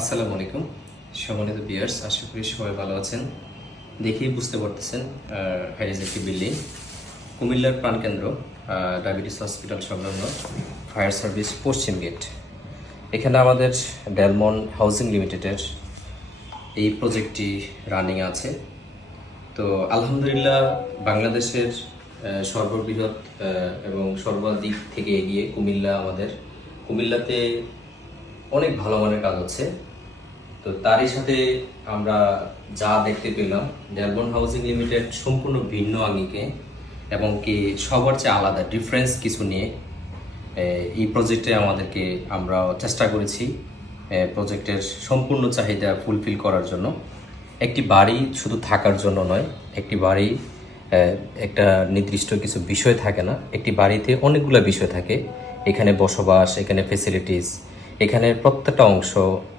আসসালামু আলাইকুম। সম্মানিত বিয়ার্স আশা করি সবাই ভালো আছেন। দেখেই বুঝতে পারতেছেন হাইরিজ একটি বিল্ডিং। কুমিল্লার প্রাণকেন্দ্র ডায়াবেটিস হসপিটাল সংলগ্ন ফায়ার সার্ভিস পশ্চিম গেট। এখানে আমাদের ডেলমন হাউজিং লিমিটেডের এই প্রজেক্টটি রানিং আছে। তো আলহামদুলিল্লাহ, বাংলাদেশের সর্ববৃহৎ এবং সর্বাধিক থেকে এগিয়ে কুমিল্লা আমাদের। কুমিল্লাতে অনেক ভালো মানের কাজ হচ্ছে। তো তারই সাথে আমরা যা দেখতে পেলাম ডেলবন হাউজিং লিমিটেড সম্পূর্ণ ভিন্ন আঙ্গিকে এবং কি সবার চেয়ে আলাদা ডিফারেন্স কিছু নিয়ে এই প্রজেক্টে আমাদেরকে আমরা চেষ্টা করেছি প্রজেক্টের সম্পূর্ণ চাহিদা ফুলফিল করার জন্য। একটি বাড়ি শুধু থাকার জন্য নয়, একটি বাড়ি একটা নির্দিষ্ট কিছু বিষয় থাকে না, একটি বাড়িতে অনেকগুলো বিষয় থাকে। এখানে বসবাস, এখানে ফেসিলিটিস এখানে প্রত্যেকটা অংশ,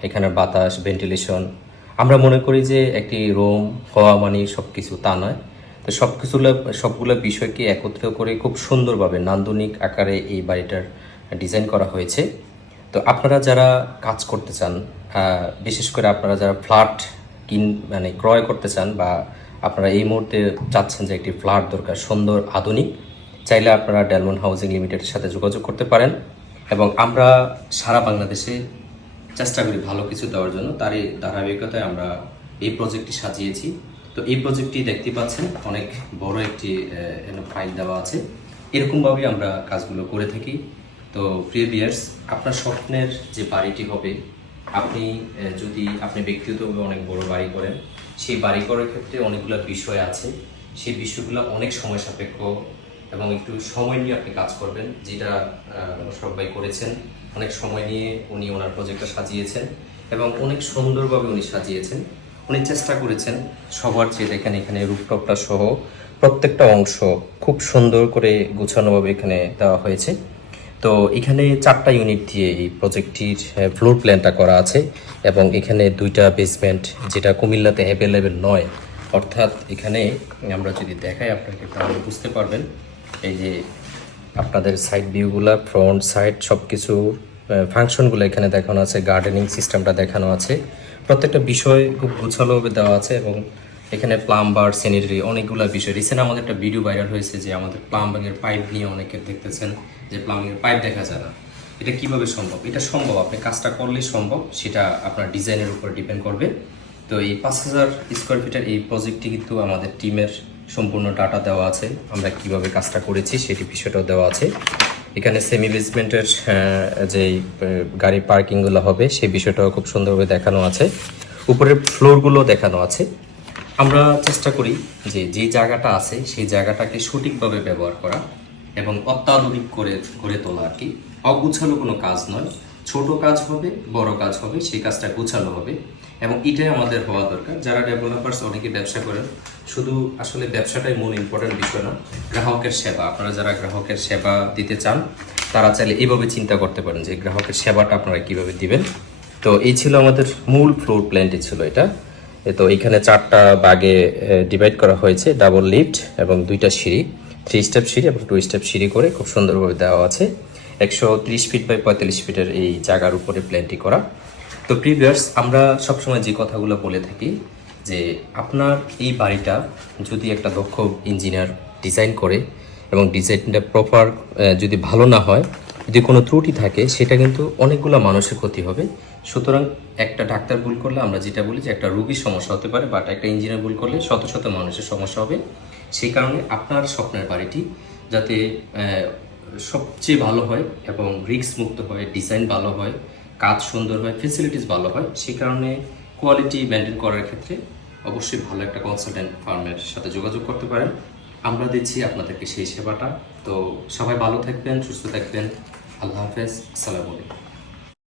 এখানে বাতাস ভেন্টিলেশন আমরা মনে করি যে একটি রোম হওয়া মানে সব কিছু তা নয়। তো সব কিছুগুলো সবগুলো বিষয়কে একত্রিত করে খুব সুন্দরভাবে নান্দনিক আকারে এই বাড়িটার ডিজাইন করা হয়েছে। তো আপনারা যারা কাজ করতে চান বিশেষ করে আপনারা যারা ফ্ল্যাট কিন মানে ক্রয় করতে চান বা আপনারা এই মুহূর্তে চাচ্ছেন যে একটি ফ্ল্যাট দরকার, সুন্দর, আধুনিক, চাইলে আপনারা ডেলমন হাউজিং লিমিটেডের সাথে যোগাযোগ করতে পারেন। এবং আমরা সারা বাংলাদেশে চেষ্টা করি ভালো কিছু দেওয়ার জন্য। তারই ধারাবাহিকতায় আমরা এই প্রজেক্টটি সাজিয়েছি। তো এই প্রজেক্টটি দেখতে পাচ্ছেন, অনেক বড় একটি ফাইল দেওয়া আছে। এরকমভাবেই আমরা কাজগুলো করে থাকি। তো প্রিয় বিয়ার্স আপনার স্বপ্নের যে বাড়িটি হবে, আপনি যদি আপনি ব্যক্তিগতভাবে অনেক বড় বাড়ি করেন, সেই বাড়ি করার ক্ষেত্রে অনেকগুলো বিষয় আছে। সেই বিষয়গুলো অনেক সময় সাপেক্ষ। এবং একটু সময় নিয়ে আপনি কাজ করবেন, যেটা সবাই করেছেন। অনেক সময় নিয়ে উনি ওনার প্রজেক্টটা সাজিয়েছেন এবং অনেক সুন্দরভাবে উনি সাজিয়েছেন। উনি চেষ্টা করেছেন সবার চেয়ে দেখেন এখানে রূপটপটা সহ প্রত্যেকটা অংশ খুব সুন্দর করে গোছানোভাবে এখানে দেওয়া হয়েছে। তো এখানে চারটা ইউনিট দিয়ে এই প্রজেক্টটির ফ্লোর প্ল্যানটা করা আছে এবং এখানে দুইটা বেসমেন্ট যেটা কুমিল্লাতে অ্যাভেলেবেল নয়। অর্থাৎ এখানে আমরা যদি দেখাই, আপনাকে তাহলে বুঝতে পারবেন। এই যে আপনাদের সাইড ভিউগুলা ফ্রন্ট সাইড সব কিছু ফাংশনগুলো এখানে দেখানো আছে গার্ডেনিং সিস্টেমটা দেখানো আছে। প্রত্যেকটা বিষয় খুব গোছালোভাবে দেওয়া আছে এবং এখানে প্লাম্বার স্যানিটারি অনেকগুলো বিষয়। রিসেন্ট আমাদের একটা ভিডিও ভাইরাল হয়েছে যে আমাদের প্লাম্বিংয়ের পাইপ নিয়ে অনেকে দেখতেছেন যে প্লাম্বিংয়ের পাইপ দেখা যায় না। এটা কীভাবে সম্ভব? এটা সম্ভব, আপনি কাজটা করলেই সম্ভব, সেটা আপনার ডিজাইনের উপর ডিপেন্ড করবে। তো এই পাঁচ হাজার স্কোয়ার ফিটের এই প্রজেক্টটি কিন্তু আমাদের টিমের সম্পূর্ণ ডাটা দেওয়া আছে। আমরা কীভাবে কাজটা করেছি সেটি বিষয়টাও দেওয়া আছে। এখানে সেমি বেসমেন্টের যে গাড়ি পার্কিংগুলো হবে, সেই বিষয়টাও খুব সুন্দরভাবে দেখানো আছে। উপরের ফ্লোরগুলো দেখানো আছে। আমরা চেষ্টা করি যে যে জায়গাটা আছে, সেই জায়গাটাকে সঠিকভাবে ব্যবহার করা এবং অত্যাধুনিক করে, গড়ে তোলা আর কি। অগুছালো কোনো কাজ নয়। ছোট কাজ হবে, বড় কাজ হবে, সেই কাজটা গোছানো হবে। এবং এটাই আমাদের হওয়া দরকার। যারা ডেভেলপার্স অনেকে ব্যবসা করেন। শুধু আসলে ব্যবসাটাই মূল ইম্পর্টেন্ট বিষয় না, গ্রাহকের সেবা। আপনারা যারা গ্রাহকের সেবা দিতে চান, তারা চাইলে এইভাবে চিন্তা করতে পারেন যে গ্রাহকের সেবাটা আপনারা কীভাবে দিবেন। তো এই ছিল আমাদের মূল ফ্লোর প্ল্যানটি ছিল এটা। তো এখানে চারটা বাগে ডিভাইড করা হয়েছে। ডাবল লিফট এবং দুইটা সিঁড়ি। থ্রি স্টেপ সিঁড়ি এবং টু স্টেপ সিঁড়ি করে খুব সুন্দরভাবে দেওয়া আছে। একশো ত্রিশ ফিট বাই পঁয়তাল্লিশ ফিটের এই জায়গার উপরে প্ল্যানটি করা। তো প্রিভিয়ার্স আমরা সবসময় যে কথাগুলো বলে থাকি, যে আপনার এই বাড়িটা যদি একটা দক্ষ ইঞ্জিনিয়ার ডিজাইন করে এবং ডিজাইনটা প্রপার যদি ভালো না হয়, যদি কোনো ত্রুটি থাকে, সেটা কিন্তু অনেকগুলো মানুষের ক্ষতি হবে। সুতরাং একটা ডাক্তার ভুল করলে আমরা যেটা বলি যে একটা রোগীর সমস্যা হতে পারে বাট একটা ইঞ্জিনিয়ার ভুল করলে শত শত মানুষের সমস্যা হবে। সেই কারণে আপনার স্বপ্নের বাড়িটি যাতে সবচেয়ে ভালো হয় এবং রিক্স মুক্ত হয় ডিজাইন ভালো হয়, কাজ সুন্দর হয় ফেসিলিটিস ভালো হয়, সেই কারণে কোয়ালিটি মেনটেন করার ক্ষেত্রে অবশ্যই ভালো একটা কনসালটেন্ট ফার্মের সাথে যোগাযোগ করতে পারেন। আমরা দিচ্ছি আপনাদেরকে সেই সেবাটা। তো সবাই ভালো থাকবেন, সুস্থ থাকবেন। আল্লাহ হাফেজ। আসসালামু আলাইকুম।